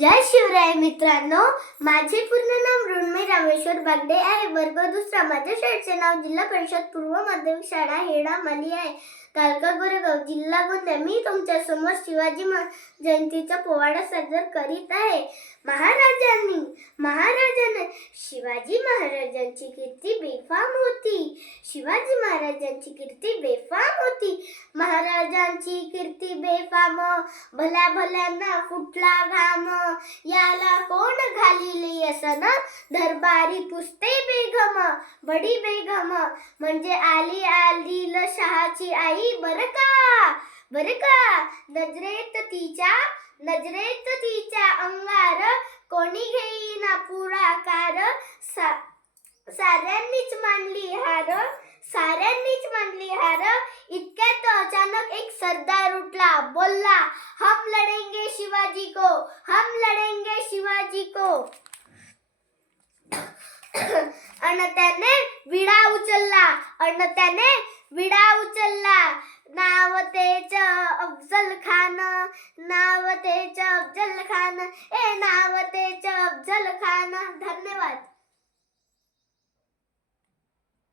जय शिवराय मित्रांनो, माझे पूर्ण नाव मृण्मयी रामेश्वर बागडे आहे. वर्ग दुसरा. माझ्या शाळेचे नाव जिल्हा परिषद पूर्व माध्यमिक शाळा हेडा माली आहे. तालुका गोरेगाव, जिल्हा गोंदिया. मी तुमच्या समोर शिवाजी जयंतीचा पोवाडा सादर करीत आहे. महाराजाने शिवाजी महाराजांची कीर्ती बेफाम होती. शिवाजी महाराजांची कीर्ती बेफाम होती. महाराजांची कीर्ती बेफाम, भल्या भल्यांना फुटला घाम. याला कोण घालिले यसन, दरबारी पुसते बेगम. बडी बेगम म्हणजे आली आदिलशहाची आई. बरं का नजरेत तिच्या अंगार कोणी घेईना पुढाकार. साऱ्यांनीच मानली हार. इतक्यात अचानक एक सरदार उठला, बोलला, हम लढेंगे शिवाजी को. अन त्याने विडा उचलला. नाव तेच अफजल खान. धन्यवाद.